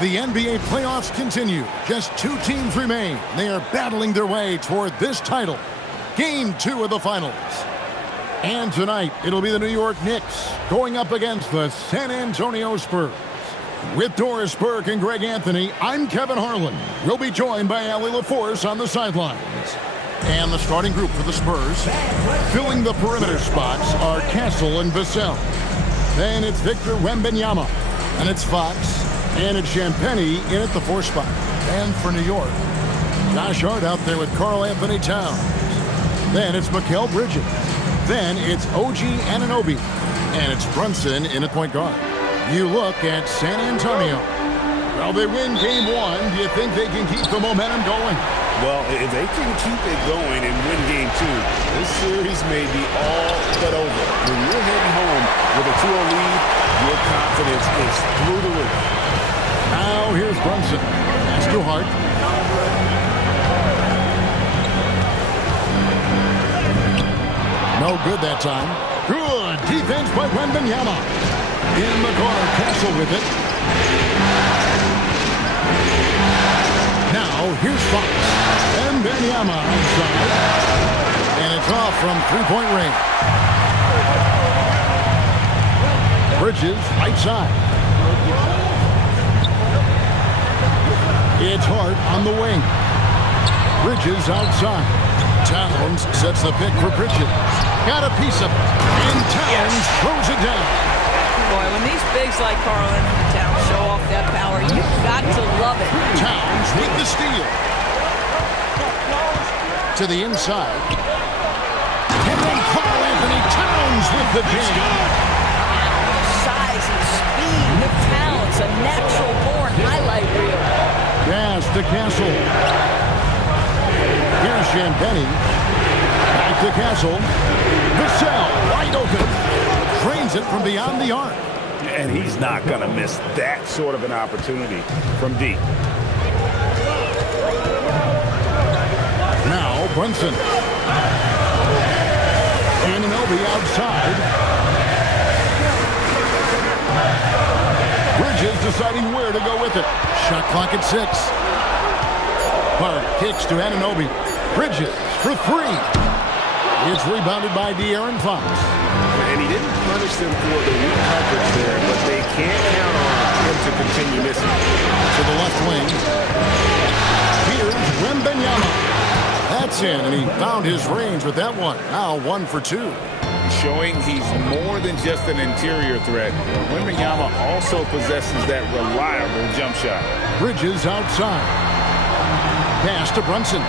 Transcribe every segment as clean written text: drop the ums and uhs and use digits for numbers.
The NBA playoffs continue. Just 2 teams remain. They are battling their way toward this title. Game 2 of the finals. And tonight, it'll be the New York Knicks going up against the San Antonio Spurs. With Doris Burke and Greg Anthony, I'm Kevin Harlan. We'll be joined by Allie LaForce on the sidelines. And the starting group for the Spurs, filling the perimeter spots, are Castle and Vassell. Then it's Victor Wembanyama. And it's Fox. And it's Champagnie in at the 4 spot. And for New York, Josh Hart out there with Karl Anthony Towns. Then it's Mikal Bridges. Then it's OG Anunoby. And it's Brunson in at point guard. You look at San Antonio. Well, they win game 1. Do you think they can keep the momentum going? Well, if they can keep it going and win game 2, this series may be all but over. When you're heading home with a 2-0 lead, your confidence is through the roof. Now here's Brunson. Pass to Hart. No good that time. Good defense by Wembanyama. In the corner, Castle with it. Now here's Fox. Wembanyama outside. And it's off from 3-point range. Bridges right side. It's Hart on the wing. Bridges outside. Towns sets the pick for Bridges. Got a piece of it. And Towns throws it down. Boy, when these bigs like Karl and Towns show off that power, you've got to love it. Towns with the steal. To the inside. And then Karl Anthony Towns with the jam. Size and speed of Towns, a natural-born highlight reel. Pass to Castle. Here's Champagnie. Back to Castle. Vassell wide open. Trains it from beyond the arc. And he's not going to miss that sort of an opportunity from deep. Now Brunson. Anunoby outside. Bridges deciding where to go with it. Shot clock at 6. Hart kicks to Anunoby. Bridges for 3. It's rebounded by De'Aaron Fox. And he didn't punish them for the weak coverage there, but they can't count on him to continue missing. To the left wing. Here's Wembanyama. That's in, and he found his range with that one. Now 1 for 2. Showing he's more than just an interior threat. Wembanyama also possesses that reliable jump shot. Bridges outside. Pass to Brunson.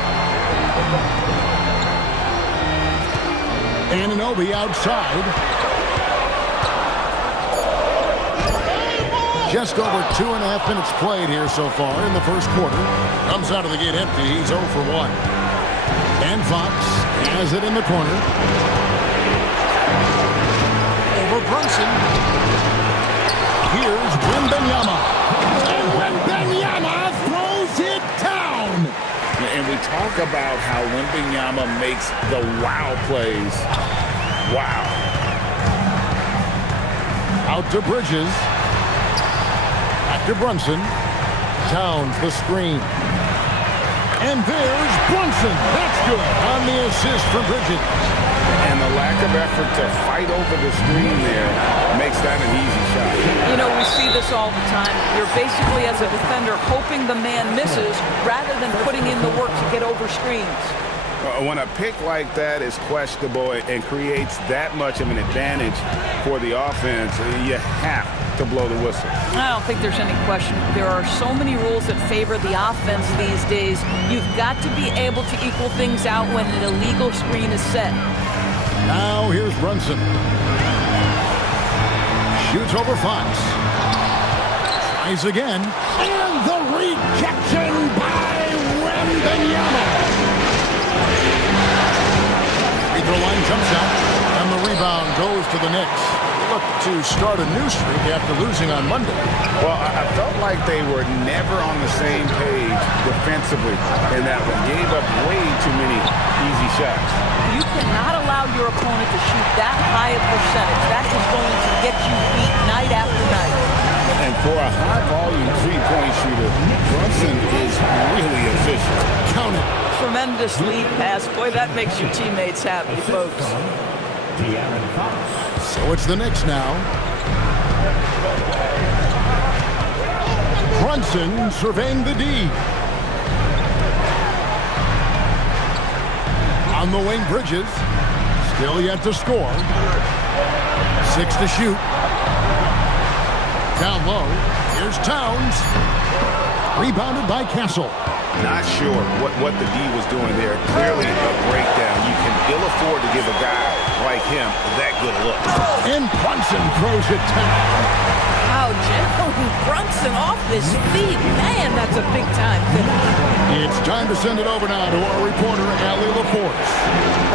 Anunoby outside. Just over 2.5 minutes played here so far in the first quarter. Comes out of the gate empty. He's 0 for 1. And Fox has it in the corner. Over Brunson. Here's Wembanyama. And Wembanyama throws it down. And we talk about how Wembanyama makes the wow plays. Wow. Out to Bridges. Back to Brunson. Towns the screen. And there's Brunson. That's good on the assist from Bridges. And the lack of effort to fight over the screen there makes that an easy shot. You know, we see this all the time. You're basically, as a defender, hoping the man misses rather than putting in the work to get over screens. When a pick like that is questionable and creates that much of an advantage for the offense, you have to blow the whistle. I don't think there's any question. There are so many rules that favor the offense these days. You've got to be able to equal things out when an illegal screen is set. Now here's Brunson. Shoots over Fox. Tries again. And the rejection by Wembanyama. Free throw line jump shot. And the rebound goes to the Knicks. Look to start a new streak after losing on Monday. Well, I felt like they were never on the same page defensively in that one. Gave up way too many easy shots. You cannot allow your opponent to shoot that high a percentage. That is going to get you beat night after night. And for a high-volume three-point shooter, tremendous lead pass. Boy, that makes your teammates happy, folks. So it's the Knicks now. Brunson surveying the D. On the wing, Bridges. Still yet to score. 6 to shoot. Down low. Here's Towns. Rebounded by Castle. Not sure what the D was doing there. Clearly a breakdown. You can ill afford to give a guy like him that good look. And Brunson throws it down. Wow, Jalen Brunson off his feet. Man, that's a big-time finish. It's time to send it over now to our reporter, Allie LaForce.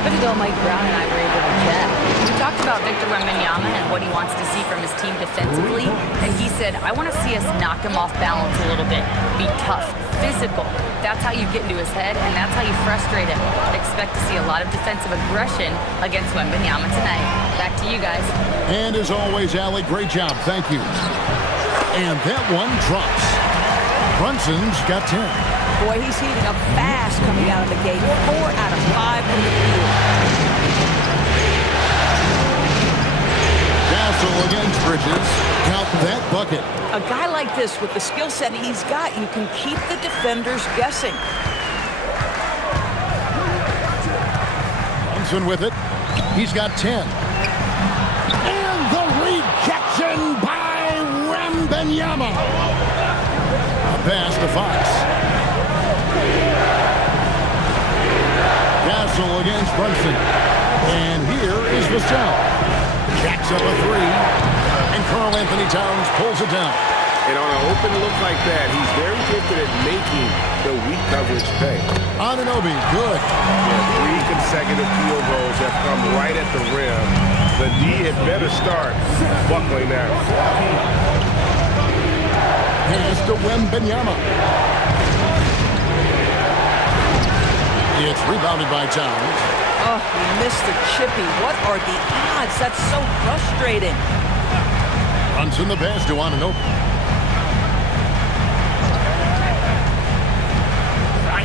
A bit ago, Mike Brown and I were able to chat. We talked about Victor Wembanyama and what he wants to see from his team defensively. And he said, I want to see us knock him off balance a little bit. Be tough, physical. That's how you get into his head, and that's how you frustrate him. Expect to see a lot of defensive aggression against Wembanyama tonight. Back to you guys. And as always, Allie, great job. Thank you. And that one drops. Brunson's got 10. Boy, he's heating up fast coming out of the gate. 4 out of 5 from the field. Castle against Bridges. Count that bucket. A guy like this, with the skill set he's got, you can keep the defenders guessing. Brunson with it. He's got 10. And the rejection by Wembanyama. A pass to Fox. Castle against Brunson. And here is Vassell. Jacks up a 3. And Karl Anthony Towns pulls it down. And on an open look like that, he's very gifted at making the weak coverage pay. Anunoby, good. Yeah, 3 consecutive field goals have come right at the rim. The D had better start buckling now. Pass to Wembanyama. It's rebounded by Towns. Oh, he missed the chippy. What are the odds? That's so frustrating. Brunson the pass to Anunoby.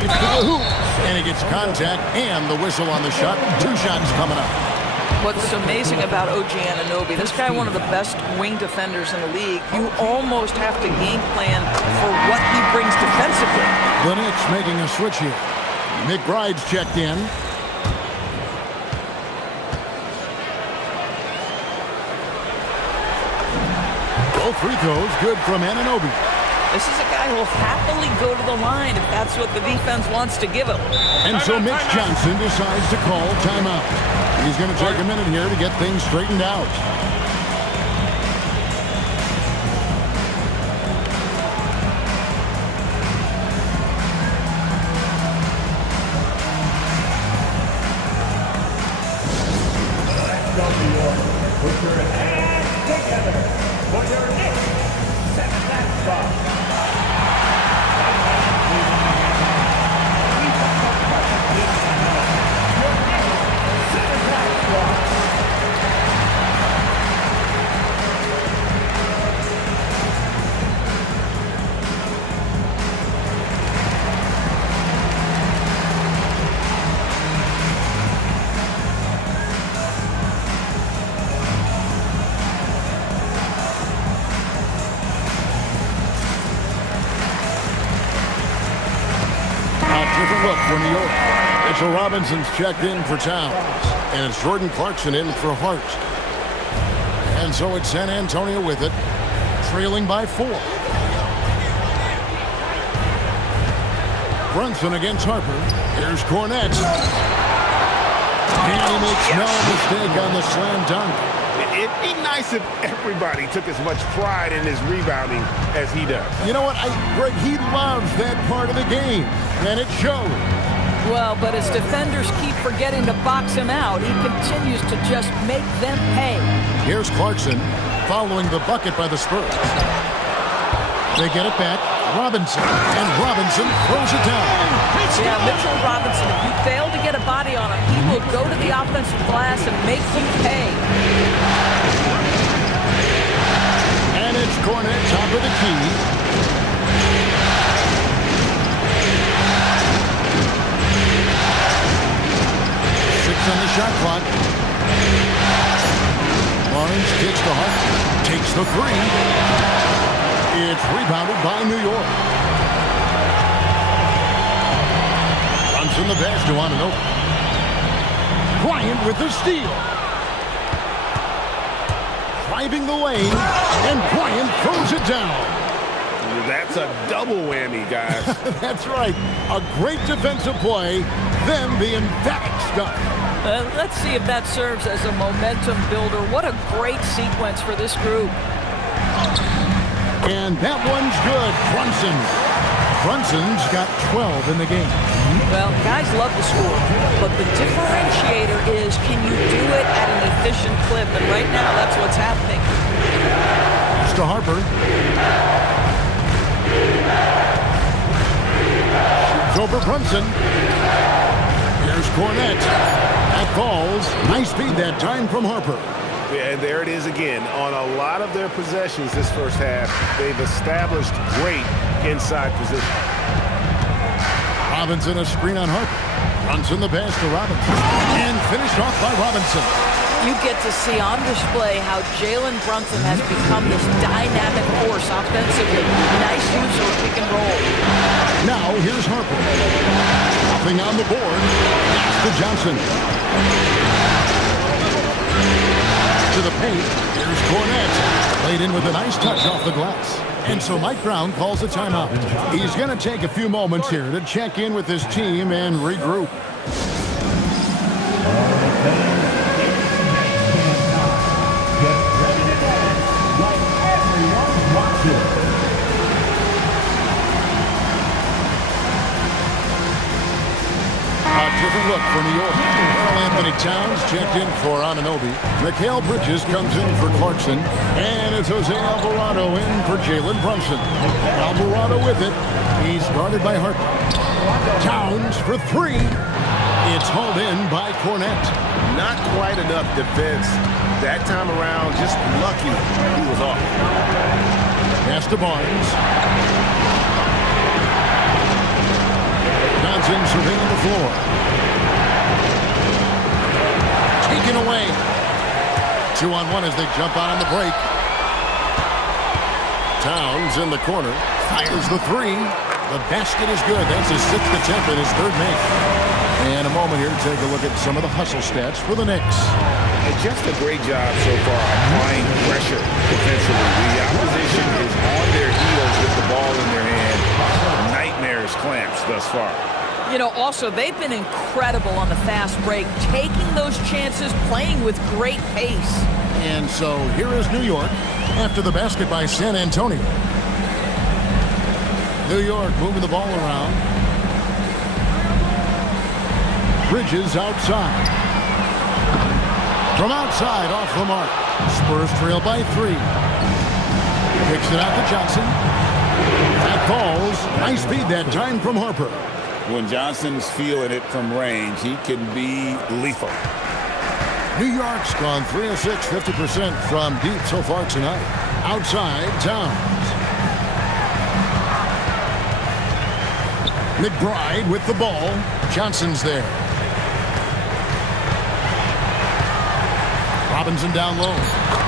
It's to the hoop. And he gets contact and the whistle on the shot. 2 shots coming up. What's amazing about OG Anunoby, this guy one of the best wing defenders in the league. You almost have to game plan for what he brings defensively. The Knicks making a switch here. McBride's checked in. Both free throws good from Anunoby. This is a guy who will happily go to the line if that's what the defense wants to give him. And so Mitch Johnson decides to call timeout. He's going to take a minute here to get things straightened out. Put your hands together for your next second spot. Different look for New York. Mitchell Robinson's checked in for Towns. And it's Jordan Clarkson in for Hart. And so it's San Antonio with it, trailing by 4. Brunson against Harper. Here's Cornette. And he makes no mistake on the slam dunk. It'd be nice if everybody took as much pride in his rebounding as he does. You know what, Greg, he loves that part of the game, and it shows. Well, but as defenders keep forgetting to box him out, he continues to just make them pay. Here's Clarkson following the bucket by the Spurs. They get it back. Robinson, and Robinson throws it down. Yeah, Mitchell Robinson, if you fail to get a body on him, he will go to the offensive glass and make you pay. And it's Cornette, top of the key. Barnes kicks to Hart. Takes the three. It's rebounded by New York. Runs in the pass to Anunoby. Bryant with the steal. Driving the lane, and Bryant throws it down. That's a double whammy, guys. That's right. A great defensive play, then the emphatic stuff. Let's see if that serves as a momentum builder. What a great sequence for this group. And that one's good. Brunson's got 12 in the game. Well, guys love to score, but the differentiator is, can you do it at an efficient clip? And right now, that's what's happening. Mr. Harper. Shoots over Brunson. Here's Cornette. That falls. Nice speed that time from Harper. Yeah, and there it is again. On a lot of their possessions this first half, they've established great inside position. Robinson a screen on Harper. Runs in the pass to Robinson. And finished off by Robinson. You get to see on display how Jalen Brunson has become this dynamic force offensively. Nice use of pick and roll. Now here's Harper. Nothing on the board. Pass to Johnson. To the paint. Here's Cornette. Laid in with a nice touch off the glass. And so Mike Brown calls a timeout. He's going to take a few moments here to check in with his team and regroup. A different look for New York. Karl Anthony Towns checked in for Anunoby. Mikal Bridges comes in for Clarkson. And it's Jose Alvarado in for Jalen Brunson. Alvarado with it. He's guarded by Harper. Towns for three. It's hauled in by Cornette. Not quite enough defense. That time around, just lucky he was off. Pass to Barnes. Johnson surveying the floor. Taken away. 2-on-1 as they jump out on the break. Towns in the corner. Fires the three. The basket is good. That's his sixth attempt and his third make. And a moment here to take a look at some of the hustle stats for the Knicks. And just a great job so far applying pressure defensively. The opposition is on their heels with the ball in their hand. Nightmares clamps thus far. You know, also, they've been incredible on the fast break, taking those chances, playing with great pace. And so here is New York after the basket by San Antonio. New York moving the ball around. Bridges outside. From outside, off the mark. Spurs trail by three. Kicks it out to Johnson. That falls. Nice speed that time from Harper. When Johnson's feeling it from range, he can be lethal. New York's gone 3 of 6, 50% from deep so far tonight. Outside, Towns. McBride with the ball. Johnson's there. Robinson down low.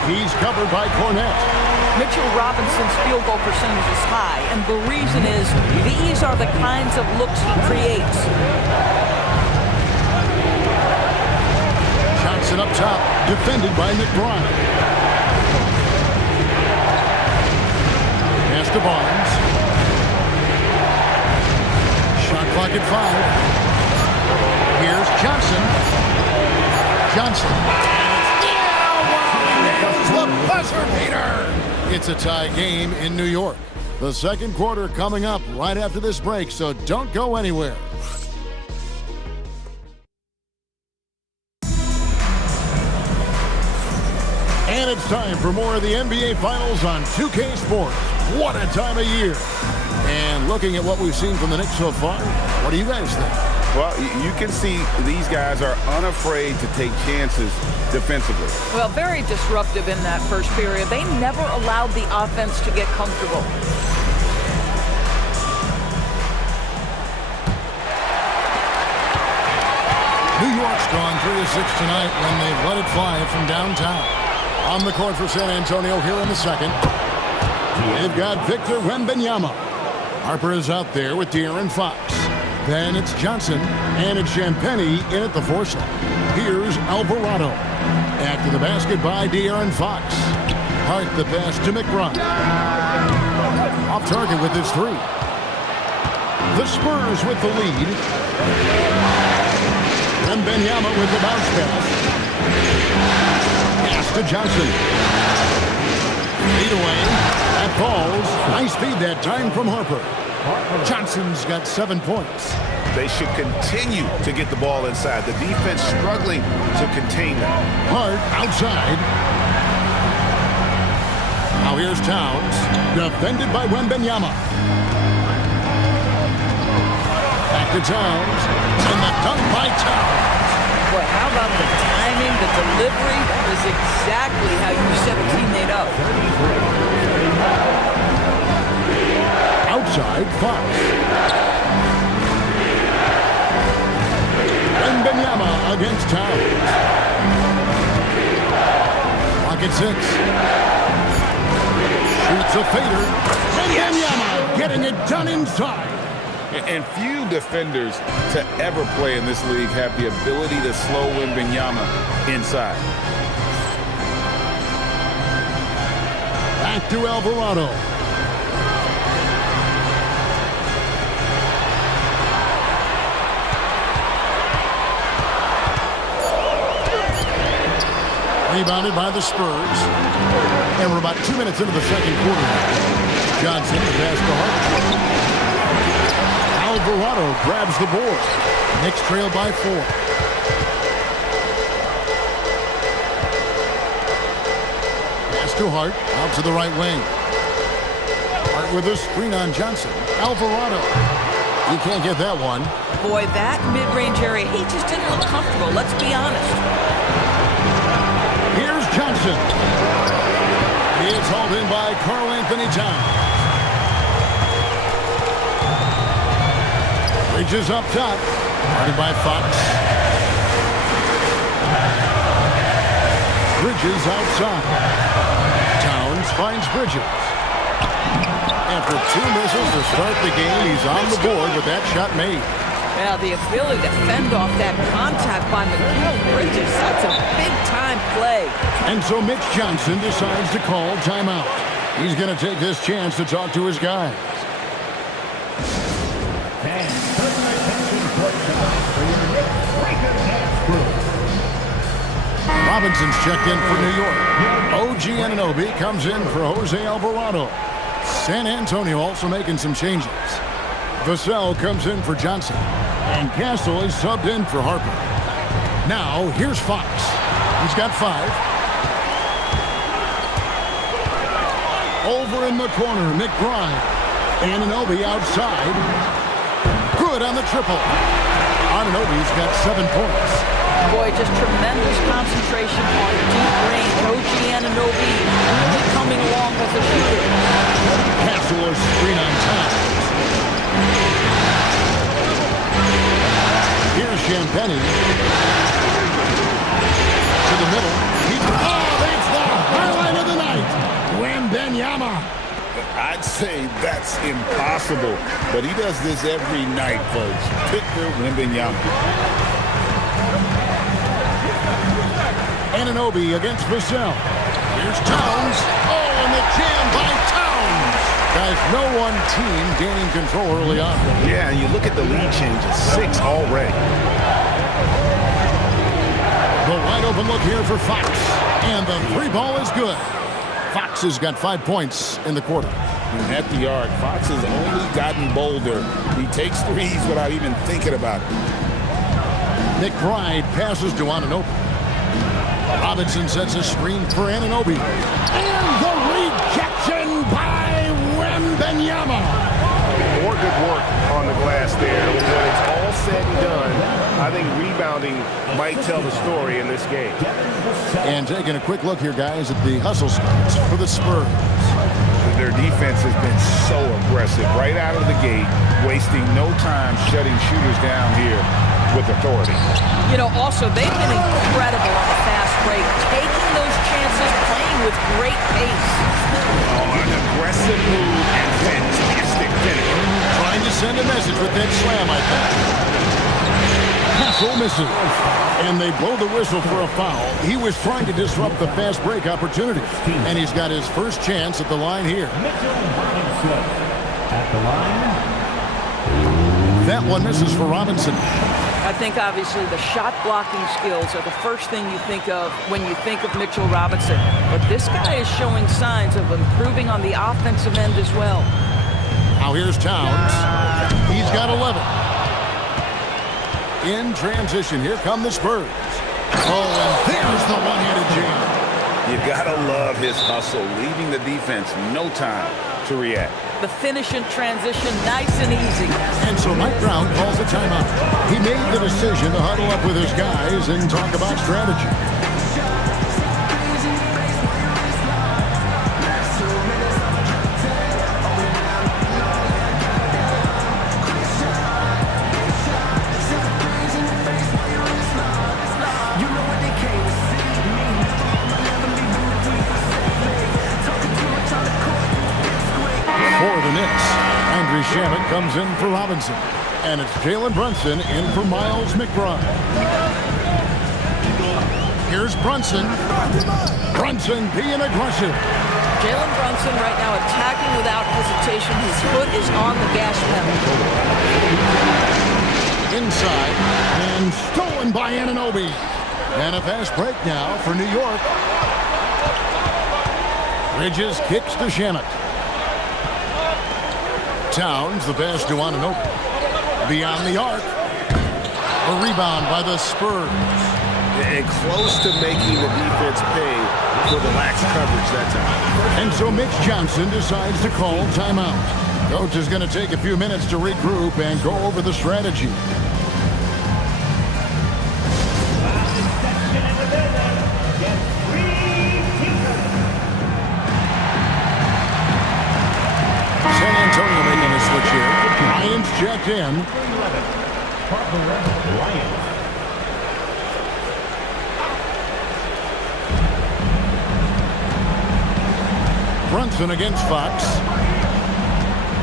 He's covered by Cornette. Mitchell Robinson's field goal percentage is high, and the reason is these are the kinds of looks he creates. Johnson up top, defended by McBride. Pass to Barnes. Shot clock at 5. Here's Johnson. Nails the buzzer beater. It's a tie game in New York. The second quarter coming up right after this break, so don't go anywhere. And it's time for more of the NBA Finals on 2K Sports. What a time of year. And looking at what we've seen from the Knicks so far, what do you guys think? Well, you can see these guys are unafraid to take chances defensively. Well, very disruptive in that first period. They never allowed the offense to get comfortable. New York's gone 3 of 6 tonight when they've let it fly from downtown. On the court for San Antonio here in the second. They've got Victor Wembanyama. Harper is out there with De'Aaron Fox. Then it's Johnson, and it's Champagnie in at the 4 slot. Here's Alvarado. After the basket by De'Aaron Fox. Hart the pass to McBride. Off target with his 3. The Spurs with the lead. Wembanyama with the bounce pass. Pass to Johnson. Lead away. That falls. Nice feed that time from Harper. Johnson's got 7 points. They should continue to get the ball inside. The defense struggling to contain them. Hart outside. Now here's Towns. Defended by Wembanyama. Back to Towns. And the dunk by Towns. Boy, how about the timing, the delivery? That is exactly how you set a teammate up. Outside, Fox. Wembanyama against Towns. Clock at 6. Shoots a fader. Wembanyama getting it done inside. And few defenders to ever play in this league have the ability to slow Wembanyama inside. Back to Alvarado. Rebounded by the Spurs. And we're about 2 minutes into the second quarter. Johnson, the pass to Hart. Alvarado grabs the board. Knicks trail by 4. Pass to Hart, out to the right wing. Hart with a screen on Johnson. Alvarado. He can't get that one. Boy, that mid-range area, he just didn't look comfortable. Let's be honest. Here's Johnson. He is hauled in by Karl Anthony Towns. Bridges up top. Guarded by Fox. Bridges outside. Towns finds Bridges. After 2 misses to start the game, he's on the board with that shot made. Now, the ability to fend off that contact by Bridges, that's a big-time play. And so Mitch Johnson decides to call timeout. He's going to take this chance to talk to his guys. Robinson's checked in for New York. OG Anunoby comes in for Jose Alvarado. San Antonio also making some changes. Vassell comes in for Johnson. And Castle is subbed in for Harper. Now, here's Fox. He's got 5. Over in the corner, McBride. Anunoby outside. Good on the triple. Anunoby's got 7 points. Boy, just tremendous concentration on deep range. OG Anunoby really coming along as a shooter. Castle is screen on top. Here's Champagnie. To the middle. That's the highlight of the night. Wembanyama. I'd say that's impossible, but he does this every night, folks. Victor Wembanyama. Anunoby against Vassell. Here's Towns. Oh, and the jam by Towns. Guys, no one team gaining control early on. Yeah, and you look at the lead changes. 6 already. The wide open look here for Fox. And the 3 ball is good. Fox has got 5 points in the quarter. And at the arc, Fox has only gotten bolder. He takes threes without even thinking about it. McBride passes to Anunoby. Robinson sets a screen for Anunoby. And the rejection by Wembanyama. More good work on the glass there. When it's all said and done, I think rebounding might tell the story in this game. And taking a quick look here, guys, at the hustle stats for the Spurs. Their defense has been so aggressive right out of the gate, wasting no time shutting shooters down here with authority. You know, also, they've been incredible on the fast great. Taking those chances, playing with great pace. Oh, an aggressive move and fantastic finish. Trying to send a message with that slam, I think. Hassel misses. And they blow the whistle for a foul. He was trying to disrupt the fast break opportunity. And he's got his first chance at the line here. At the line. That one misses for Robinson. I think obviously the shot blocking skills are the first thing you think of when you think of Mitchell Robinson. But this guy is showing signs of improving on the offensive end as well. Now here's Towns. He's got 11. In transition, here come the Spurs. Oh, and there's the one-handed jam. You gotta love his hustle, leaving the defense no time to react. The finish in transition, nice and easy. And so Mike Brown calls a timeout. He made the decision to huddle up with his guys and talk about strategy. For the Knicks, Shamet comes in for Robinson. And it's Jalen Brunson in for Miles McBride. Here's Brunson. Brunson being aggressive. Jalen Brunson right now attacking without hesitation. His foot is on the gas pedal. Inside and stolen by Anunoby. And a fast break now for New York. Bridges kicks to Shamet. Towns, the pass to Anunoby. Beyond the arc. A rebound by the Spurs. And close to making the defense pay for the lax coverage that time. And so Mitch Johnson decides to call timeout. Coach is going to take a few minutes to regroup and go over the strategy. San Antonio making a switch here. Bryant's checked in. Brunson against Fox.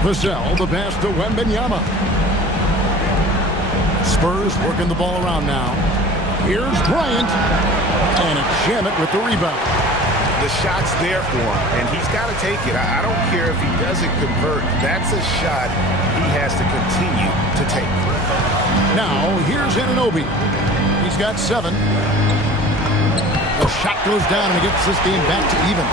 Vassell, the pass to Wembanyama. Spurs working the ball around now. Here's Bryant. And it's Shamet with the rebound. The shot's there for him, and he's got to take it. I don't care if he doesn't convert. That's a shot he has to continue to take. Now, here's Anunoby. He's got 7. The shot goes down and it gets this game back to even.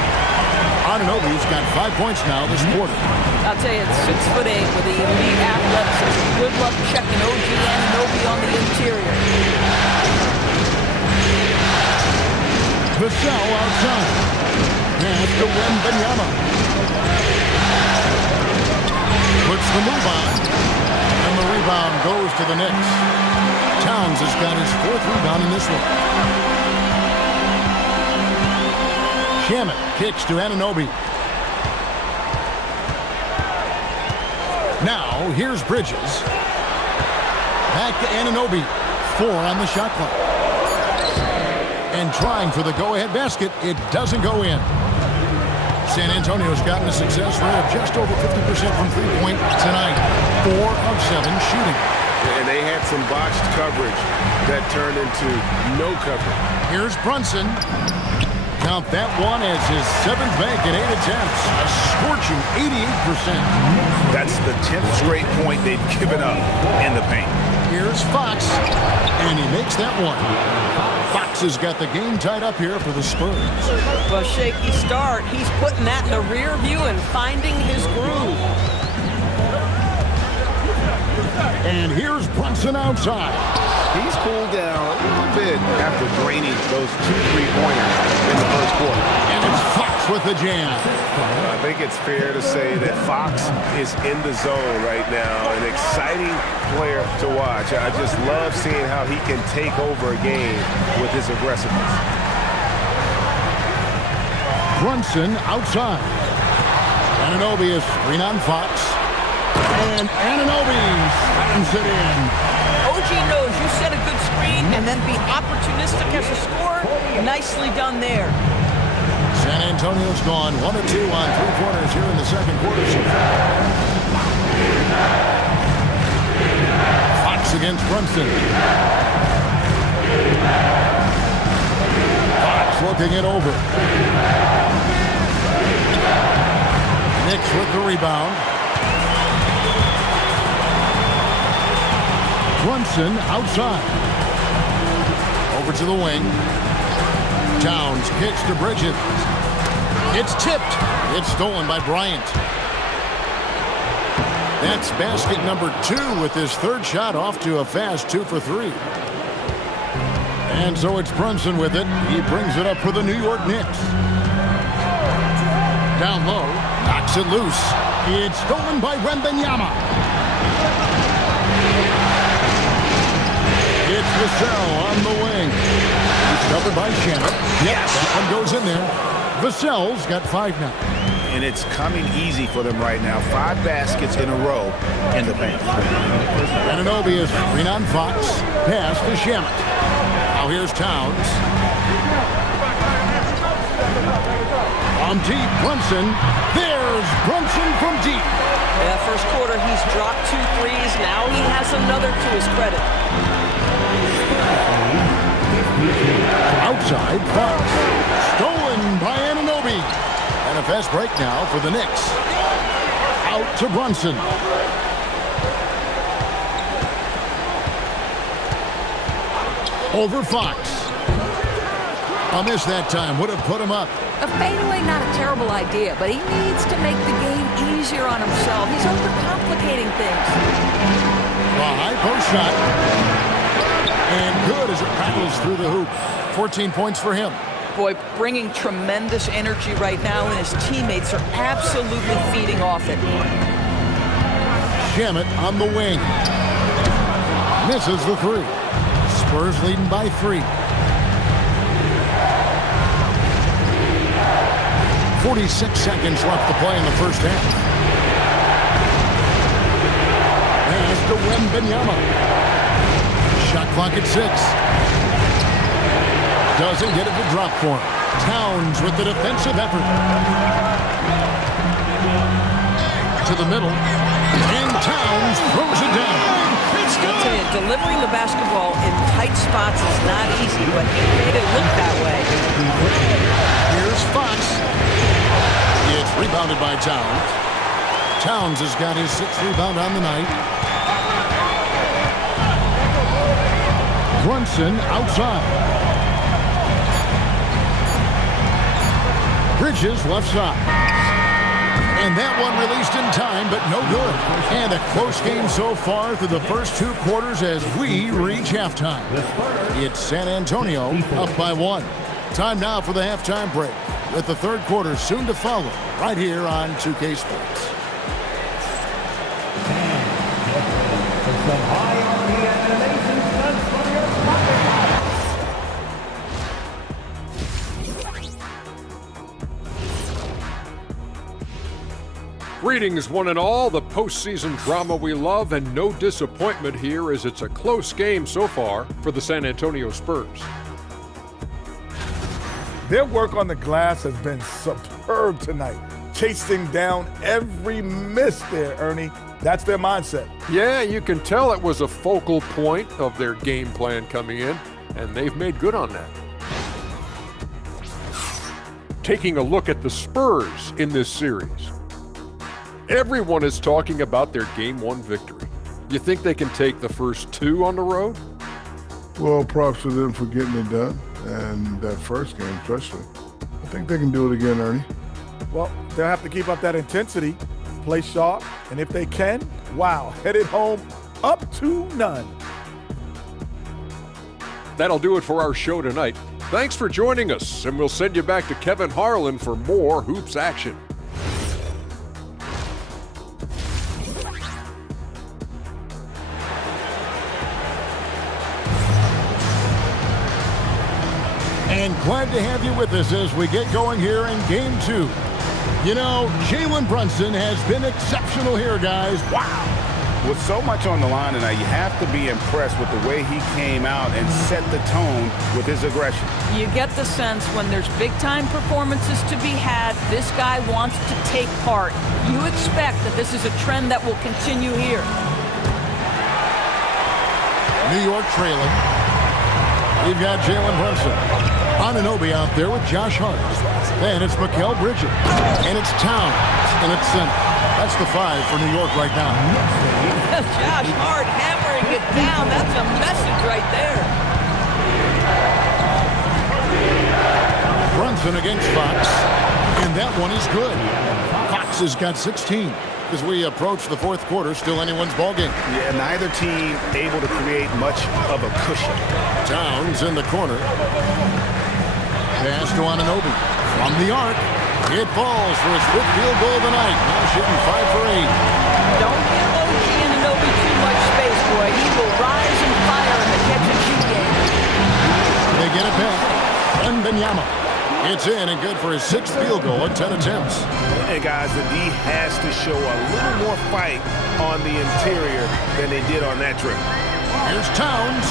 Anunoby's got 5 points now this quarter. I'll tell you, it's 6'8" with the elite athleticism. Good luck checking OG Anunoby on the interior. Vassell outside. Pass to Wembanyama. Puts the move on. And the rebound goes to the Knicks. Towns has got his 4th rebound in this one. Shamet kicks to Anunoby. Now, here's Bridges. Back to Anunoby. 4 on the shot clock. And trying for the go-ahead basket, it doesn't go in. San Antonio's gotten a success rate of just over 50% from three-point tonight. 4 of 7 shooting. And they had some botched coverage that turned into no coverage. Here's Brunson. Count that one as his 7th bank at 8 attempts. A scorching 88%. That's the 10th straight point they've given up in the paint. Here's Fox. And he makes that one. Fox has got the game tied up here for the Spurs. Well, shaky start. He's putting that in the rear view and finding his groove. And here's Brunson outside. He's cooled down a little bit after draining those 2 3-pointers in the first quarter. And it's Fox with the jam. I think it's fair to say that Fox is in the zone right now. An exciting player to watch. I just love seeing how he can take over a game with his aggressiveness. Brunson outside. Anunoby is screen on Fox. And Anunoby slams it in. OG UHD knows you set a good screen and then be opportunistic as a scorer. Nicely done there. San Antonio's gone 1 of 2 on three-pointers here in the second quarter so far. Fox against Brunson. Fox looking it over. Knicks with the rebound. Brunson outside. Over to the wing. Towns kicks to Bridges. It's tipped. It's stolen by Bryant. That's basket number 2 with his third shot off to a fast 2 for 3. And so it's Brunson with it. He brings it up for the New York Knicks. Down low. Knocks it loose. It's stolen by Wembanyama. It's Vassell on the wing. He's covered by Shannon. Yep, that one goes in there. Vassell's got 5 now. And it's coming easy for them right now. 5 baskets in a row in the paint. Anunoby is screen on Fox. Pass to Shamet. Now here's Towns. From deep, Brunson. There's Brunson from deep. Yeah, first quarter, he's dropped 2 threes. Now he has another to his credit. Outside, Fox. Stolen by Anunoby. And a fast break now for the Knicks. Out to Brunson. Over Fox. A miss that time. Would have put him up. A fadeaway, not a terrible idea, but he needs to make the game easier on himself. He's overcomplicating things. A high post shot. And good as it rattles through the hoop. 14 points for him. Boy, bringing tremendous energy right now, and his teammates are absolutely feeding off it. Shamet on the wing. Misses the 3. Spurs leading by 3. 46 seconds left to play in the first half. Pass to Wembanyama. Shot clock at 6. Doesn't get it to drop for him. Towns with the defensive effort. To the middle. And Towns throws it down. I'll tell you, delivering the basketball in tight spots is not easy, but he made it look that way. Here's Fox. It's rebounded by Towns. Towns has got his 6th rebound on the night. Brunson outside. Bridges left side. And that one released in time, but no good. And a close game so far through the first 2 quarters as we reach halftime. It's San Antonio up by 1. Time now for the halftime break, with the third quarter soon to follow, right here on 2K Sports. Greetings, one and all. The postseason drama we love, and no disappointment here as it's a close game so far for the San Antonio Spurs. Their work on the glass has been superb tonight. Chasing down every miss there, Ernie. That's their mindset. Yeah, you can tell it was a focal point of their game plan coming in, and they've made good on that. Taking a look at the Spurs in this series. Everyone is talking about their Game 1 victory. You think they can take the first 2 on the road? Well, props to them for getting it done. And that first game, especially. I think they can do it again, Ernie. Well, they'll have to keep up that intensity, play sharp, and if they can, wow, headed home up to none. That'll do it for our show tonight. Thanks for joining us, and we'll send you back to Kevin Harlan for more hoops action. And glad to have you with us as we get going here in Game 2. You know, Jalen Brunson has been exceptional here, guys. Wow. With so much on the line tonight, you have to be impressed with the way he came out and set the tone with his aggression. You get the sense when there's big-time performances to be had, this guy wants to take part. You expect that this is a trend that will continue here. New York trailing. You've got Jalen Brunson. Anunoby out there with Josh Hart. Then it's Mikal Bridges. And it's Towns. And it's center. That's the 5 for New York right now. Josh Hart hammering it down. That's a message right there. Brunson against Fox. And that one is good. Fox has got 16. As we approach the fourth quarter, still anyone's ballgame. Yeah, neither team able to create much of a cushion. Towns in the corner. Pass to Anunoby. From the arc. It falls for his 5th field goal of the night. Now shooting 5 for 8. Don't give OG Anunoby too much space, boy. He will rise and fire in the catch-and-shoot game. They get it back. Wembanyama. It's in and good for his 6th field goal at 10 attempts. And guys, the D has to show a little more fight on the interior than they did on that trip. Here's Towns.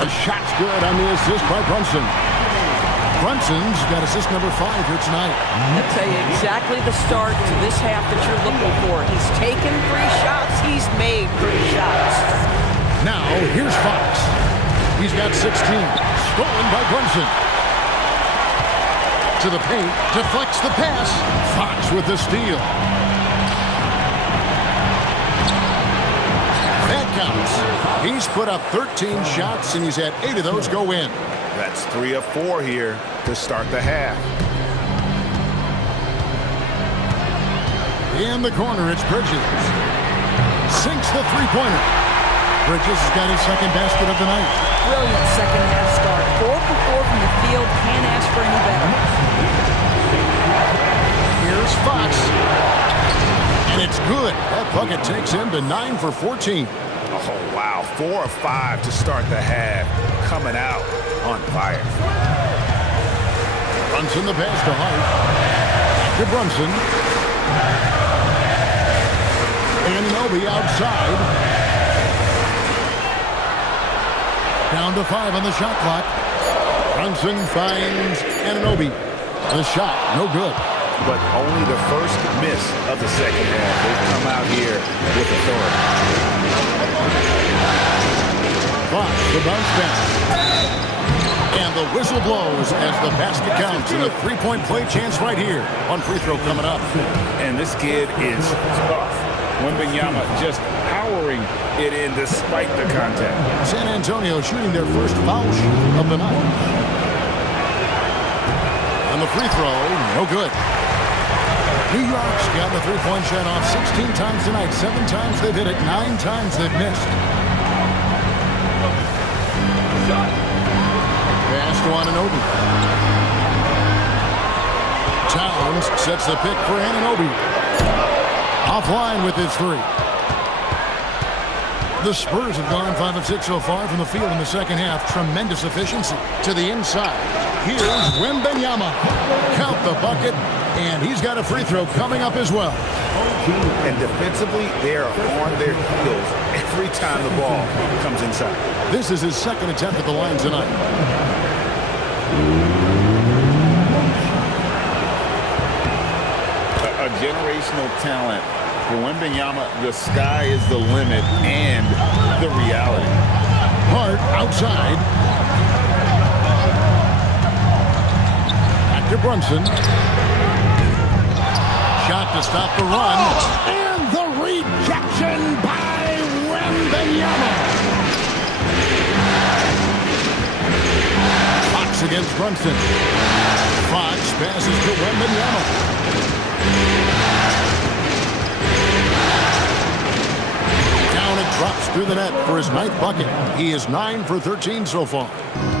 A shot's good on the assist by Brunson. Brunson's got assist number 5 here tonight. I'll tell you exactly the start to this half that you're looking for. He's taken 3 shots. He's made 3 shots. Now, here's Fox. He's got 16. Stolen by Brunson. To the paint, deflects the pass. Fox with the steal. That counts. He's put up 13 shots, and he's had 8 of those go in. That's 3 of 4 here to start the half. In the corner, it's Bridges. Sinks the three-pointer. Bridges has got his 2nd basket of the night. Brilliant second half start. 4 for 4 from the field. Can't ask for any better. Here's Fox. And it's good. That bucket takes him to 9 for 14. Oh, wow. 4 of 5 to start the half. Coming out on fire. Brunson the pass to Hart. To Brunson. Anunoby outside. Down to 5 on the shot clock. Brunson finds Anunoby. The shot, no good. But only the first miss of the second half. They've come out here with authority. Fox, the bounce back. And the whistle blows as the basket counts. And a 3-point play chance right here. One free throw coming up. And this kid is tough. Wembanyama just powering it in despite the contact. San Antonio shooting their first foul shot of the night. And the free throw, no good. New York's got the 3-point shot off 16 times tonight. 7 times they've hit it. 9 times they've missed. Pass to Anunoby. Towns sets the pick for Anunoby. Offline with his 3. The Spurs have gone 5 of 6 so far from the field in the second half. Tremendous efficiency to the inside. Here's Wembanyama. Count the bucket, and he's got a free throw coming up as well. And defensively, they are on their heels every time the ball comes inside. This is his 2nd attempt at the line tonight. A generational talent. For Wembanyama, the sky is the limit and the reality. Hart outside. Back to Brunson. Shot to stop the run. And the rejection by Wembanyama. Fox against Brunson. Fox passes to Wembanyama. Drops through the net for his 9th bucket. He is 9 for 13 so far.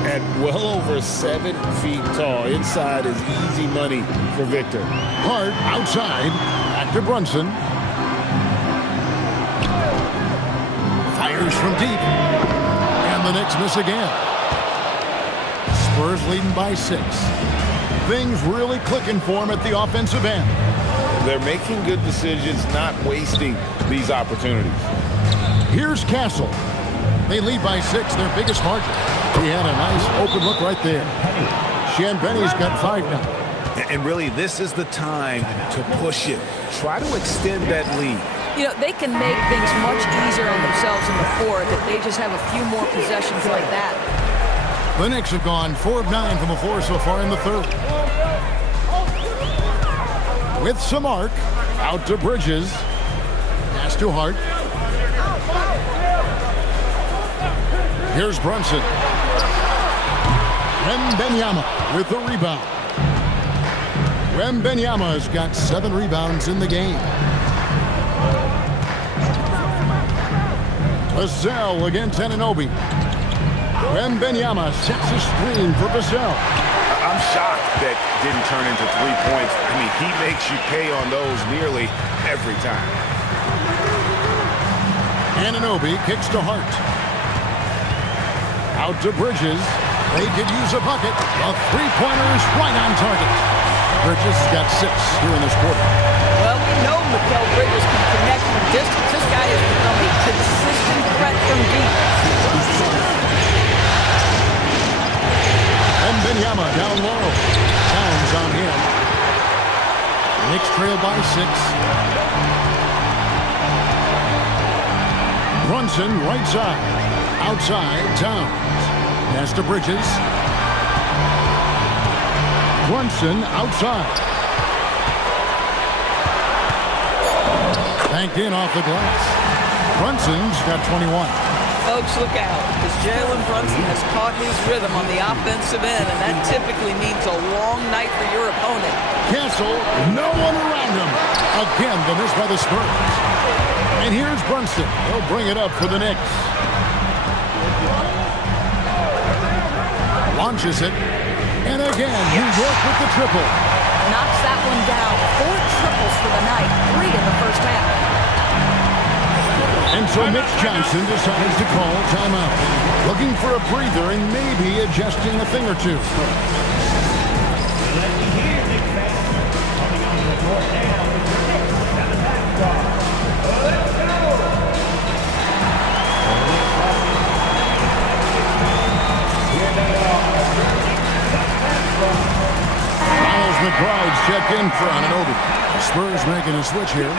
At well over 7 feet tall. Inside is easy money for Victor. Hart outside. Back to Brunson. Fires from deep. And the Knicks miss again. Spurs leading by 6. Things really clicking for him at the offensive end. They're making good decisions, not wasting these opportunities. Here's Castle. They lead by 6, their biggest margin. He had a nice open look right there. Shanbenny's got 5 now. And really, this is the time to push it. Try to extend that lead. You know, they can make things much easier on themselves in the fourth if they just have a few more possessions like that. The Knicks have gone 4 of 9 from the floor so far in the third. With some arc, out to Bridges. Pass to Hart. Here's Brunson. Wembanyama with the rebound. Wembanyama has got 7 rebounds in the game. Vassell against Anunoby. Wembanyama sets a screen for Vassell. I'm shocked that didn't turn into 3 points. I mean, he makes you pay on those nearly every time. Anunoby kicks to Hart. Out to Bridges. They could use a bucket. A three-pointer is right on target. Bridges has got 6 here in this quarter. Well, we know Mikal Bridges can connect from distance. This guy has become a consistent threat from deep. Wembanyama down low. Towns on him. Knicks trail by 6. Brunson right side. Outside, Towns. Pass to Bridges. Brunson outside. Banked in off the glass. Brunson's got 21. Folks, look out, because Jalen Brunson has caught his rhythm on the offensive end, and that typically means a long night for your opponent. Castle, no one around him. Again, the miss by the Spurs. And here's Brunson. He'll bring it up for the Knicks. Launches it. And again, New York with the triple. Knocks that one down. 4 triples for the night. 3 in the first half. And so Mitch Johnson decides to call timeout. Looking for a breather and maybe adjusting a thing or two. Miles McBride's checked in for Anunoby. Spurs making a switch here.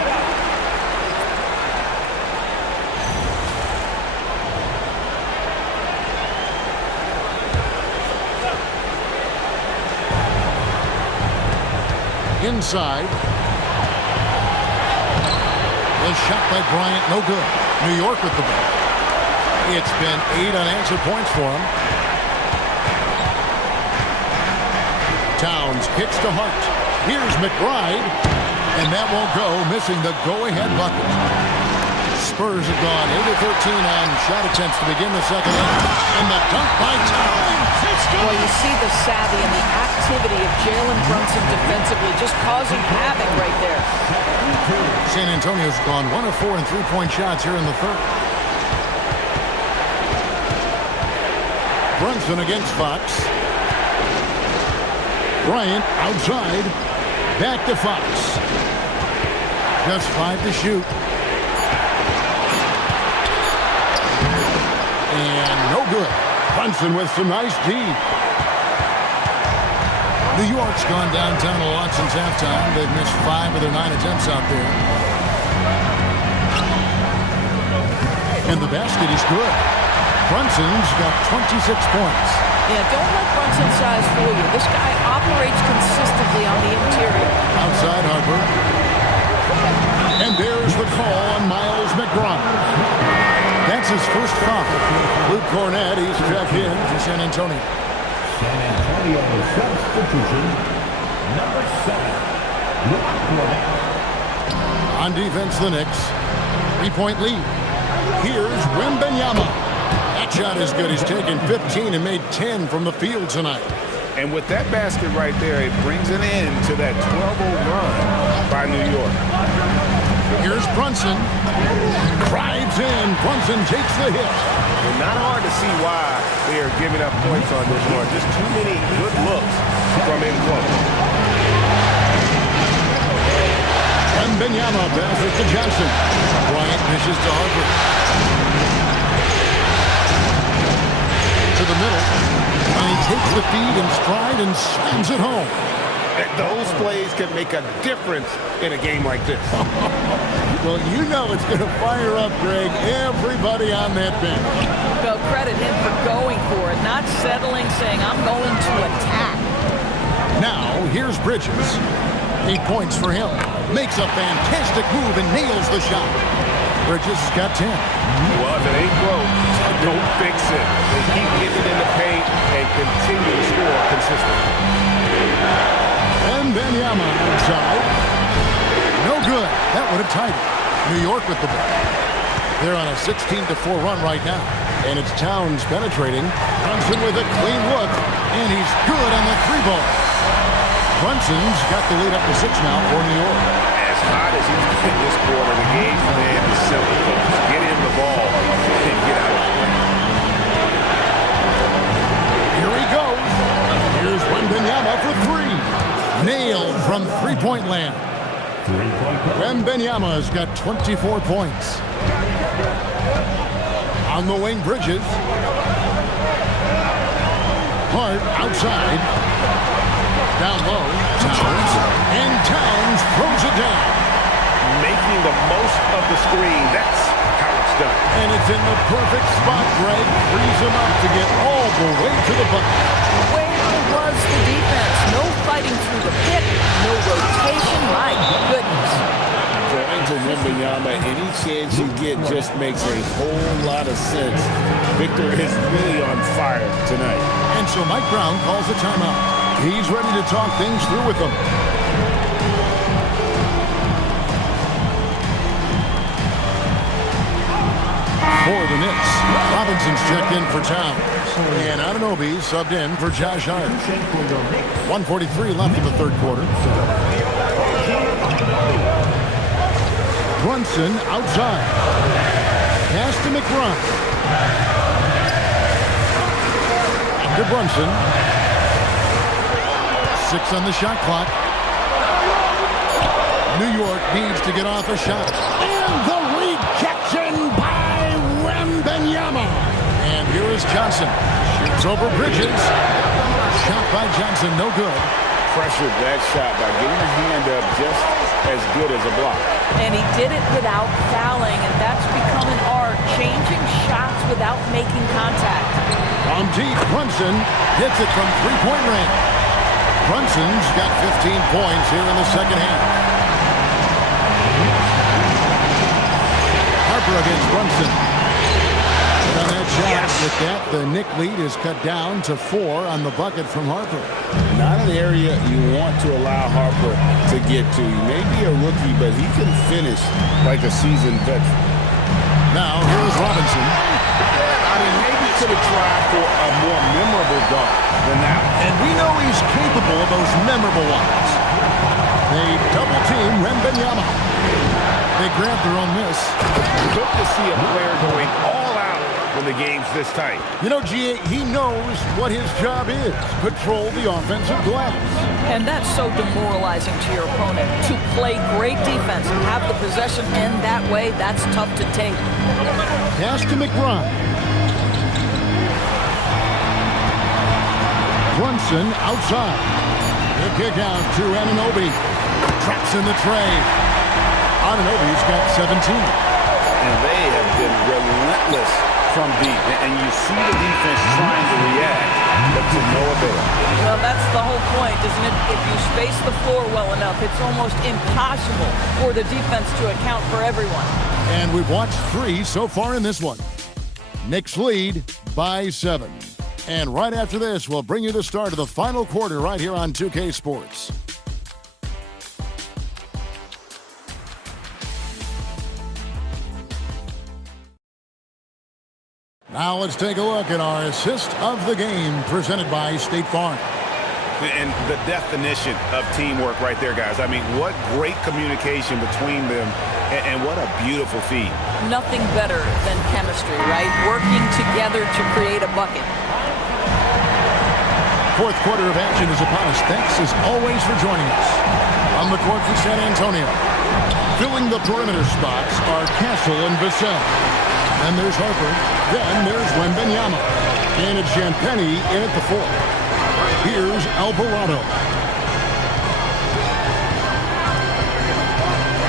Inside. The shot by Bryant, no good. New York with the ball. It's been 8 unanswered points for him. Towns kicks to Hart. Here's McBride. And that won't go, missing the go-ahead bucket. Spurs have gone 8 of 13 on shot attempts to begin the second half. And the dunk by Towns. Well, you see the savvy and the activity of Jalen Brunson defensively, just causing havoc right there. San Antonio's gone 1 of 4 in three-point shots here in the third. Brunson against Fox. Bryant outside. Back to Fox. Just 5 to shoot. And no good. Brunson with some nice D. New York's gone downtown a lot since halftime. They've missed 5 of their 9 attempts out there. And the basket is good. Brunson's got 26 points. Yeah, don't let Brunson's size fool you. This guy operates consistently on the interior. Outside Harper. And there's the call on Miles McBride. That's his first foul. Luke Cornett, he's checked in for San Antonio. San Antonio substitution, number 7, Luke Cornett. On defense, the Knicks. 3-point lead. Here's Wembanyama. That shot is good. He's taken 15 and made 10 from the field tonight. And with that basket right there, it brings an end to that 12-0 run by New York. Here's Brunson. Drives in. Brunson takes the hit. And not hard to see why they are giving up points on this one. Just too many good looks from in close. Wembanyama passes to Johnson. Bryant pitches to Harper. to the middle. And he takes the feed in stride and slams it home. Those plays can make a difference in a game like this. Well, you know it's going to fire up, Greg, everybody on that bench. Well, credit him for going for it, not settling, saying, I'm going to attack. Now, here's Bridges. 8 points for him. Makes a fantastic move and nails the shot. Bridges got 10. Well, if it ain't broke, don't fix it. They keep getting in the paint and continue to score consistently. And Wembanyama outside. No good. That would have tied it. New York with the ball. They're on a 16-4 run right now. And it's Towns penetrating. Brunson with a clean look. And he's good on the three ball. Brunson's got the lead up to 6 now for New York. As hot as he's been this quarter, the game plan is simple, folks. Get him the ball and get out of the way. Here he goes. Here's Wembanyama for three. Nailed from three-point land. Wembanyama's got 24 points. On the wing, Bridges. Hart outside. Down low, Towns. And Towns throws it down. Making the most of the screen. That's how it's done. And it's in the perfect spot, Greg. Frees him up to get all the way to the bucket. Where was the defense? No fighting through the pit, no rotation. My goodness. To Wembanyama, any chance you get just makes a whole lot of sense. Victor is really on fire tonight. And so Mike Brown calls a timeout. He's ready to talk things through with them. For the Knicks, Robinson's checked in for Towns. And Anunoby subbed in for Josh Hart. 1:43 left in the third quarter. Brunson outside. Pass to McBride. To Brunson. 6 on the shot clock. New York needs to get off a shot. And the rejection by Wembanyama. And here is Johnson. Shoots over Bridges. Shot by Johnson, no good. Pressured that shot by getting a hand up just as good as a block. And he did it without fouling, and that's become an art, changing shots without making contact. From deep, Brunson hits it from three-point range. Brunson's got 15 points here in the second half. Harper against Brunson. And on that shot, with that, the Knick lead is cut down to 4 on the bucket from Harper. Not an area you want to allow Harper to get to. He may be a rookie, but he can finish like a seasoned veteran. Now, here's Robinson. I mean, maybe he could have tried for a more memorable dunk than that. And we know he's capable of those memorable ones. They double-team Wembanyama. They grab their own miss. Good to see a player going all out when the game's this tight. You know, G.A., he knows what his job is. Control the offensive glass. And that's so demoralizing to your opponent. To play great defense and have the possession end that way, that's tough to take. Pass to McBride. Brunson outside. The kick out to Anunoby. Traps in the tray. Anunoby's got 17. And they have been relentless from deep. And you see the defense trying to react, but to no avail. Well, that's the whole point, isn't it? If you space the floor well enough, it's almost impossible for the defense to account for everyone. And we've watched 3 so far in this one. Knicks lead by 7. And right after this, we'll bring you the start of the final quarter right here on 2K Sports. Now let's take a look at our assist of the game presented by State Farm. And the definition of teamwork right there, guys. I mean, what great communication between them, and what a beautiful feed. Nothing better than chemistry, right? Working together to create a bucket. Fourth quarter of action is upon us. Thanks as always for joining us. On the court for San Antonio. Filling the perimeter spots are Castle and Vassell. Then there's Harper. Then there's Wembanyama. And it's Champagny in at the 4. Here's Alvarado.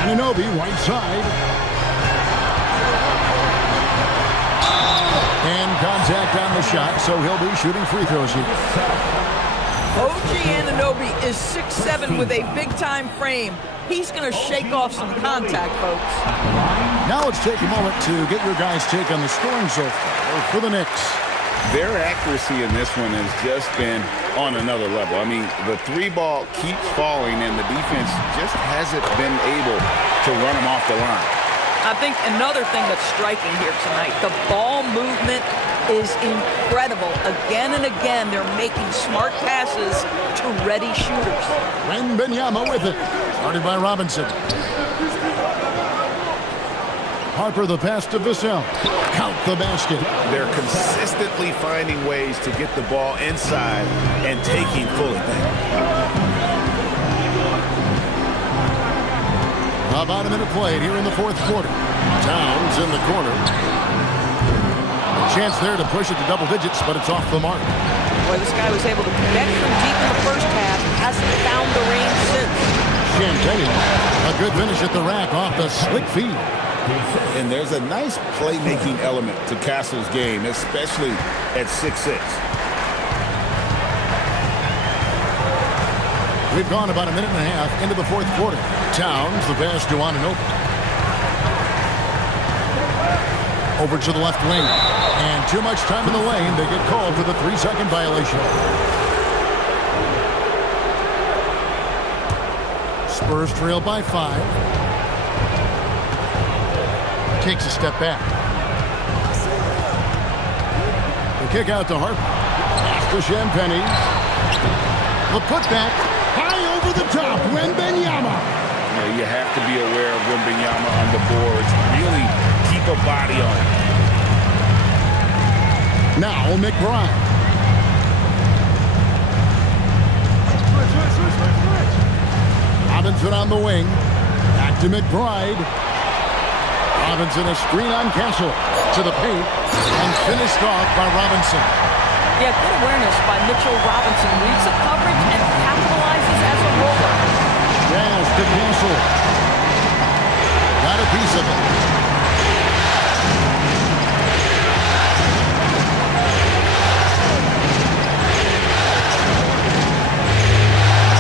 Anunoby, right side. And contact on the shot, so he'll be shooting free throws here. OG Anunoby is 6'7" with a big-time frame. He's going to shake off some contact, folks. Now let's take a moment to get your guys' take on the scoring so far for the Knicks. Their accuracy in this one has just been on another level. I mean, the 3-ball keeps falling, and the defense just hasn't been able to run them off the line. I think another thing that's striking here tonight, the ball movement is incredible. Again and again, they're making smart passes to ready shooters. Wembanyama with it. Started by Robinson. Harper the pass to Vassell. Count the basket. They're consistently finding ways to get the ball inside and taking full advantage. About a minute played here in the fourth quarter. Towns in the corner. A chance there to push it to double digits, but it's off the mark. Boy, this guy was able to connect from deep in the first half. Hasn't found the range since. Champagny, a good finish at the rack off the slick feed. And there's a nice playmaking element to Castle's game, especially at 6'6". We've gone about a minute and a half into the fourth quarter. Towns, the pass to Anunoby. Over to the left wing. And too much time in the lane. They get called for the 3-second violation. Spurs trail by 5. Takes a step back. The kick out to Harper. Pass to Champagny. The putback. High over the top. Wembanyama. You have to be aware of Wembanyama on the boards. Really keep a body on it. Now McBride. Robinson on the wing. Back to McBride. Robinson a screen on Castle. To the paint. And finished off by Robinson. Yeah, good awareness by Mitchell Robinson. Reads the coverage and capitalizes as a roller. Jazz to Castle. Got a piece of it.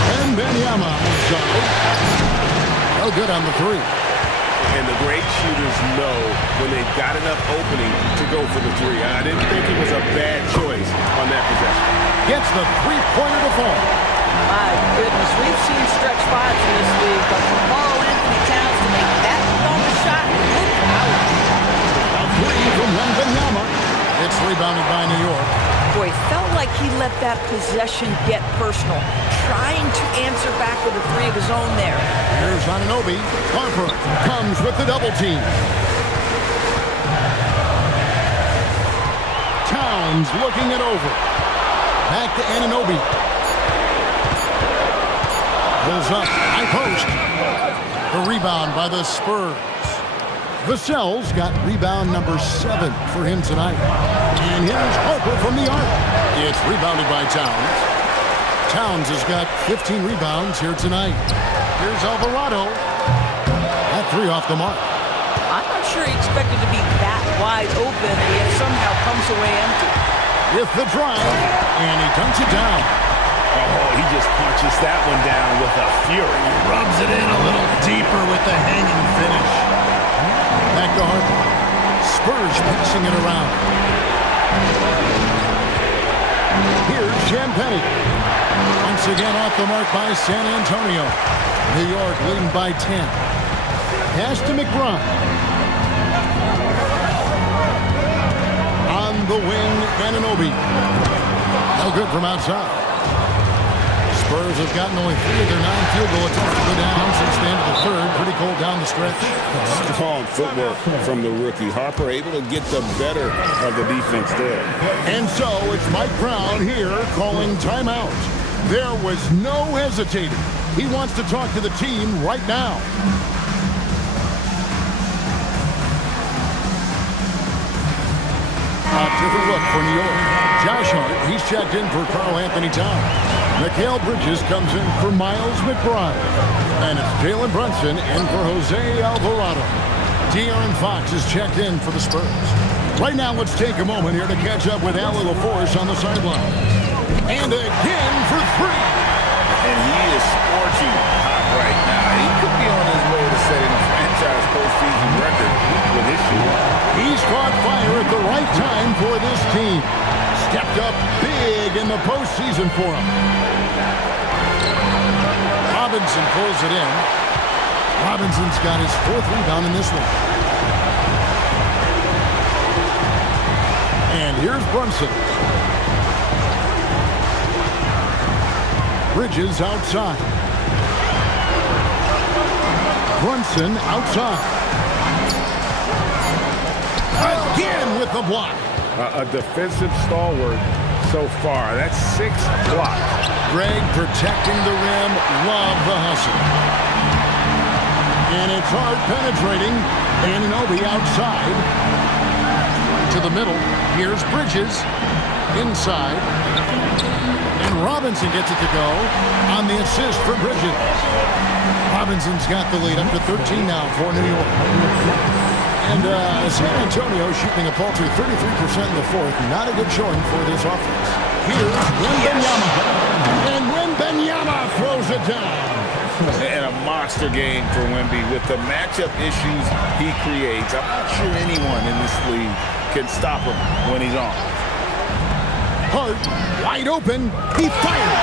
And Wembanyama outside. No good on the 3. And the great shooters know when they've got enough opening to go for the 3. I didn't think it was a bad choice on that possession. Gets the 3-pointer to fall. My goodness, we've seen stretch 5s in this league, but for Karl Anthony Towns to make that long shot, look out. A 3 from Wembanyama. It's rebounded by New York. Boy, felt like he let that possession get personal, trying to answer back with a 3 of his own there. Here's Anunoby. Harper comes with the double team. Towns looking it over. Back to Anunoby. Pulls up. High post. The rebound by the Spurs. Vassell's got rebound number 7 for him tonight. And here's Harper from the arc. It's rebounded by Towns. Towns has got 15 rebounds here tonight. Here's Alvarado. That 3 off the mark. I'm not sure he expected to be that wide open, and yet somehow comes away empty. With the drive, and he dunks it down. Oh, he just punches that one down with a fury. Rubs it in a little deeper with the hanging finish. Back to Harper. Spurs passing it around. Here's Champagny. Once again off the mark by San Antonio. New York leading by 10. Pass to McBride. On the wing, Anunoby. No good from outside. Spurs have gotten only 3 of their 9 field goal attempts to go down since the end of the third. Pretty cold down the stretch. Strong footwork from the rookie. Harper able to get the better of the defense there. And so it's Mike Brown here calling timeout. There was no hesitating. He wants to talk to the team right now. A different look for New York. Josh Hart, he's checked in for Karl Anthony Towns. Mikal Bridges comes in for Miles McBride. And it's Jalen Brunson in for Jose Alvarado. De'Aaron Fox is checked in for the Spurs. Right now, let's take a moment here to catch up with Allie LaForce on the sideline. And again for three. And he is scorching hot right now. He could be on his way to setting a franchise postseason record with his shooting. He's caught fire at the right time for this team. Stepped up big in the postseason for him. Robinson pulls it in. Robinson's got his 4th rebound in this one. And here's Brunson. Bridges outside. Brunson outside. Again with the block. A defensive stalwart so far. That's 6 blocks. Greg protecting the rim. Love the hustle. And it's hard penetrating. Anunoby outside. To the middle. Here's Bridges. Inside. And Robinson gets it to go on the assist for Bridges. Robinson's got the lead up to 13 now for New York. And San Antonio shooting a paltry 33% in the 4th. Not a good showing for this offense. Here's Wembanyama. And Wembanyama throws it down. And a monster game for Wemby with the matchup issues he creates. I'm not sure anyone in this league can stop him when he's on. Hart, wide open. He fires.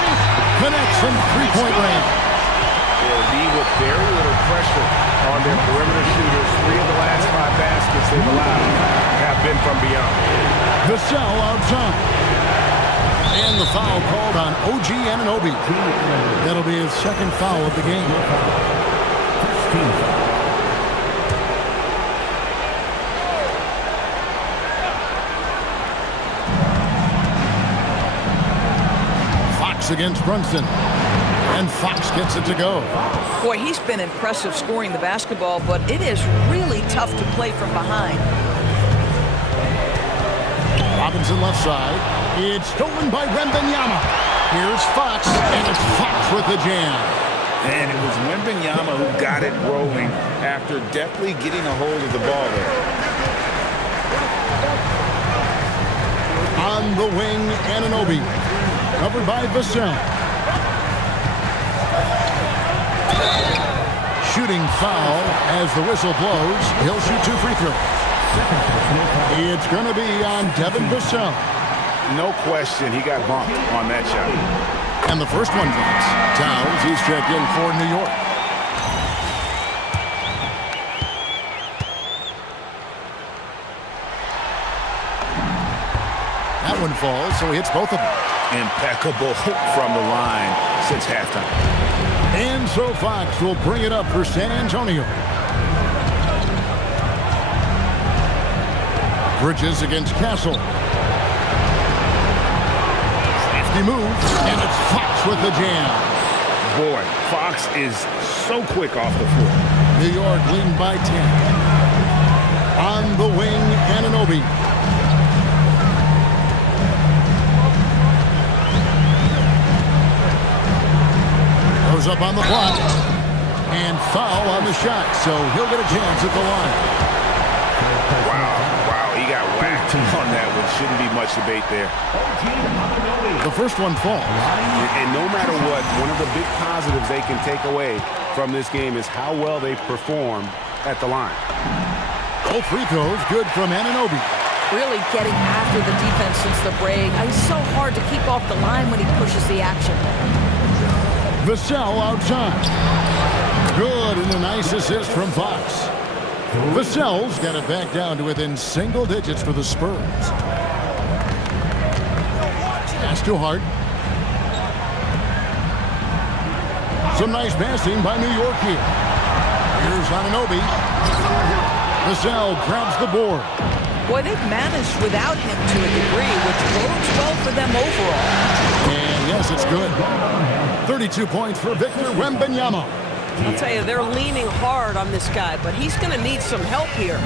Connects from three-point range. They'll be with very little pressure on their perimeter shooters. 3 of the last 5 baskets they've allowed have been from beyond. Vassell outside. And the foul called on OG Anunoby. That'll be his 2nd foul of the game. Fox against Brunson. And Fox gets it to go. Boy, he's been impressive scoring the basketball, but it is really tough to play from behind. Robinson left side. It's stolen by Wembanyama. Here's Fox, and it's Fox with the jam. And it was Wembanyama who got it rolling after deftly getting a hold of the ball there. On the wing, Anunoby. Covered by Vassell. Shooting foul as the whistle blows. He'll shoot 2 free throws. It's going to be on Devin Vassell. No question, he got bumped on that shot. And the first one drops. Towns, he's checked in for New York. That one falls, so he hits both of them. Impeccable from the line since halftime. And so Fox will bring it up for San Antonio. Bridges against Castle. Safety move, and it's Fox with the jam. Boy, Fox is so quick off the floor. New York leading by 10. On the wing, Anunoby. Goes up on the block. And foul on the shot, so he'll get a chance at the line. Wow, he got whacked on that one. Shouldn't be much debate there. The first one falls. And no matter what, one of the big positives they can take away from this game is how well they perform at the line. Both free throws good from Anunoby. Really getting after the defense since the break. It's so hard to keep off the line when he pushes the action. Vassell outside. Good, and a nice assist from Fox. Vassell's got it back down to within single digits for the Spurs. Pass to Hart. Some nice passing by New York here. Here's Anunoby. Vassell grabs the board. Boy, they've managed without him to a degree, which bodes well for them overall. And yes, it's good. 32 points for Victor Wembanyama. I'll tell you, they're leaning hard on this guy, but he's going to need some help here.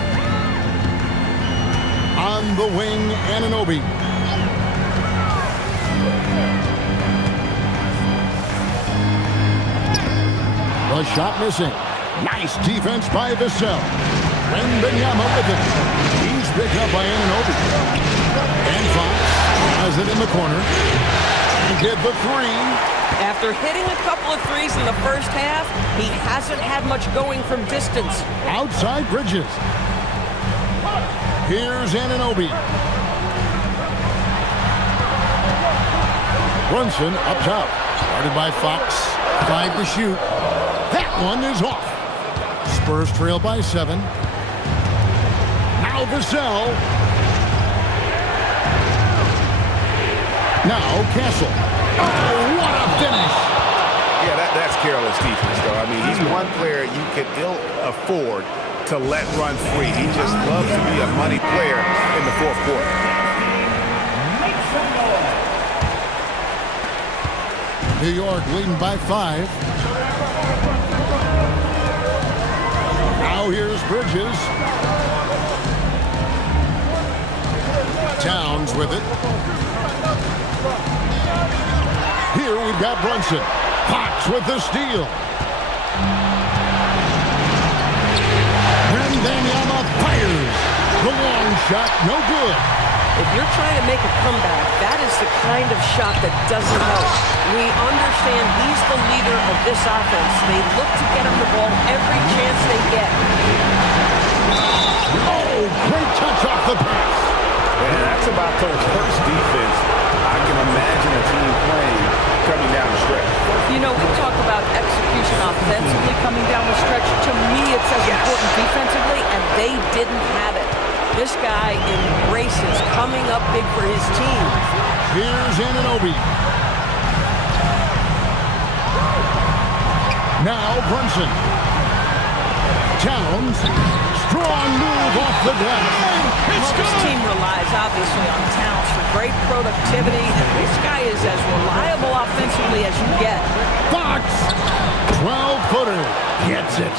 On the wing, Anunoby. The shot missing. Nice defense by Vassell. Wembanyama with it. He's picked up by Anunoby. And Fox has it in the corner. And get the three. After hitting a couple of threes in the first half, he hasn't had much going from distance. Outside Bridges. Here's Anunoby. Brunson up top. Guarded by Fox. 5 to shoot. That one is off. Spurs trail by 7. Now Vassell. Now Castle. Oh, what a finish. Yeah, that's careless defense, though. I mean, he's one player you can ill afford to let run free. He just loves to be a money player in the fourth quarter. New York leading by 5. Now here's Bridges. Towns with it. Here we've got Brunson. Fox with the steal. Wembanyama fires. The long shot, no good. If you're trying to make a comeback, that is the kind of shot that doesn't help. We understand he's the leader of this offense. They look to get him the ball every chance they get. Oh, great touch off the pass. And that's about the worst defense I can imagine a team playing coming down the stretch. You know, we talk about execution offensively coming down the stretch. To me, it's as important defensively, and they didn't have it. This guy embraces coming up big for his team. Here's Anunoby. Now Brunson. Towns. Strong move off the glass. This team relies obviously on Towns for great productivity, and this guy is as reliable offensively as you get. Fox. 12-footer. Gets it.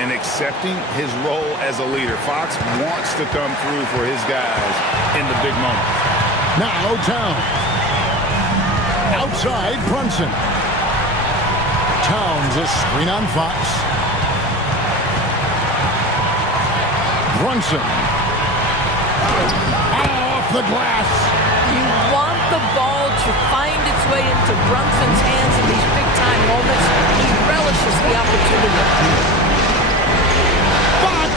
And accepting his role as a leader. Fox wants to come through for his guys in the big moments. Now Towns. Outside Brunson. Towns a screen on Fox. Brunson. Off the glass. You want the ball to find its way into Brunson's hands in these big-time moments. He relishes the opportunity. Fox.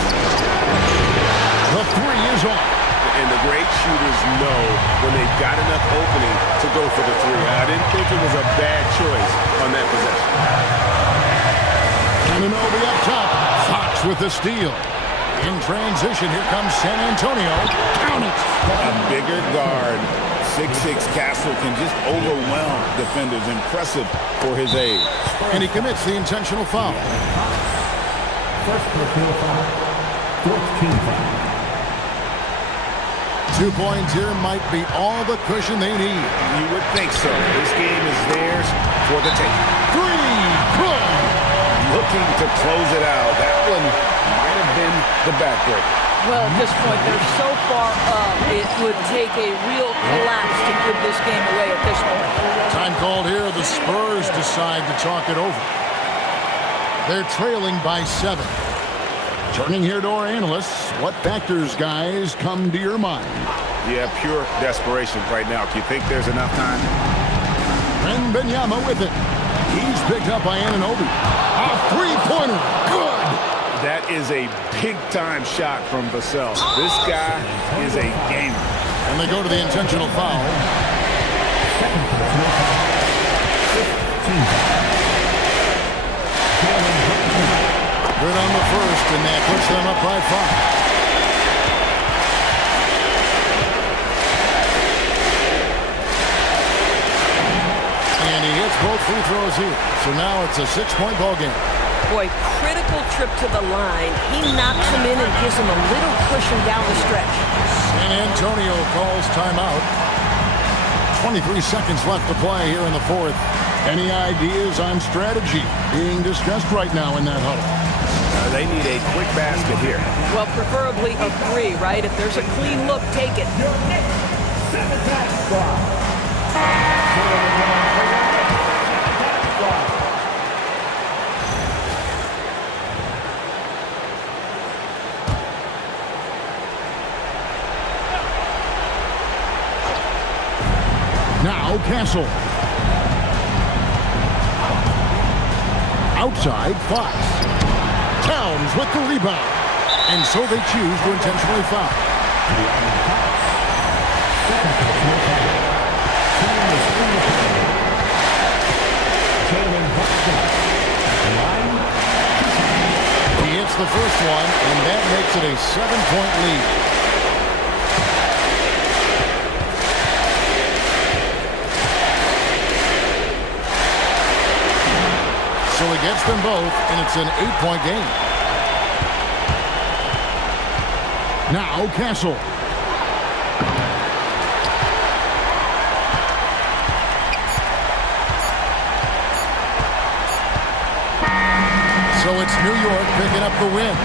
The three is off. And the great shooters know when they've got enough opening to go for the three. I didn't think it was a bad choice on that possession. Anunoby up top. Fox with the steal. In transition, here comes San Antonio. Count it. A bigger guard, 6'6" Castle, can just overwhelm defenders. Impressive for his age. And he commits the intentional foul. First personal foul. 14 foul. 2 points here might be all the cushion they need. You would think so. This game is theirs for the taking. 3. Good. Looking to close it out. That one might have been the backbreaker. Well, at this point, they're so far up, it would take a real collapse to give this game away at this point. Time called here. The Spurs decide to talk it over. They're trailing by 7. Turning here to our analysts, what factors, guys, come to your mind? Yeah, pure desperation right now. Do you think there's enough time? Wembanyama with it. He's picked up by Anunoby. A three-pointer. Good. That is a big-time shot from Vassell. This guy is a gamer. And they go to the intentional foul. Second personal foul. 15 foul. Good on the first, and that puts them up by 5. And he hits both free throws here. So now it's a 6-point ball game. Boy, critical trip to the line. He knocks him in and gives him a little cushion down the stretch. San Antonio calls timeout. 23 seconds left to play here in the fourth. Any ideas on strategy being discussed right now in that huddle? They need a quick basket here. Well, preferably a 3, right? If there's a clean look, take it. Your Knicks 7-time squad. Now Castle. Outside, Fox. Towns with the rebound. And so they choose to intentionally foul. He hits the first one, and that makes it a 7-point lead. So he gets them both, and it's an 8-point game. Now Castle. So it's New York picking up the win.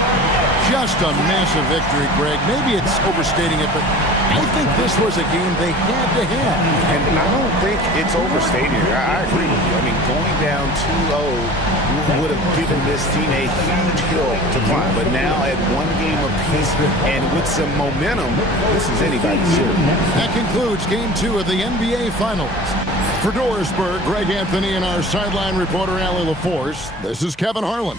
Just a massive victory, Greg. Maybe it's overstating it, but I think this was a game they had to have. And I don't think it's overstating it. I agree with you. I mean, going down 2-0 would have given this team a huge hill to climb. But now at one game apiece and with some momentum, this is anybody's series. That concludes Game 2 of the NBA Finals. For Dorisburg, Greg Anthony and our sideline reporter, Allie LaForce, this is Kevin Harlan.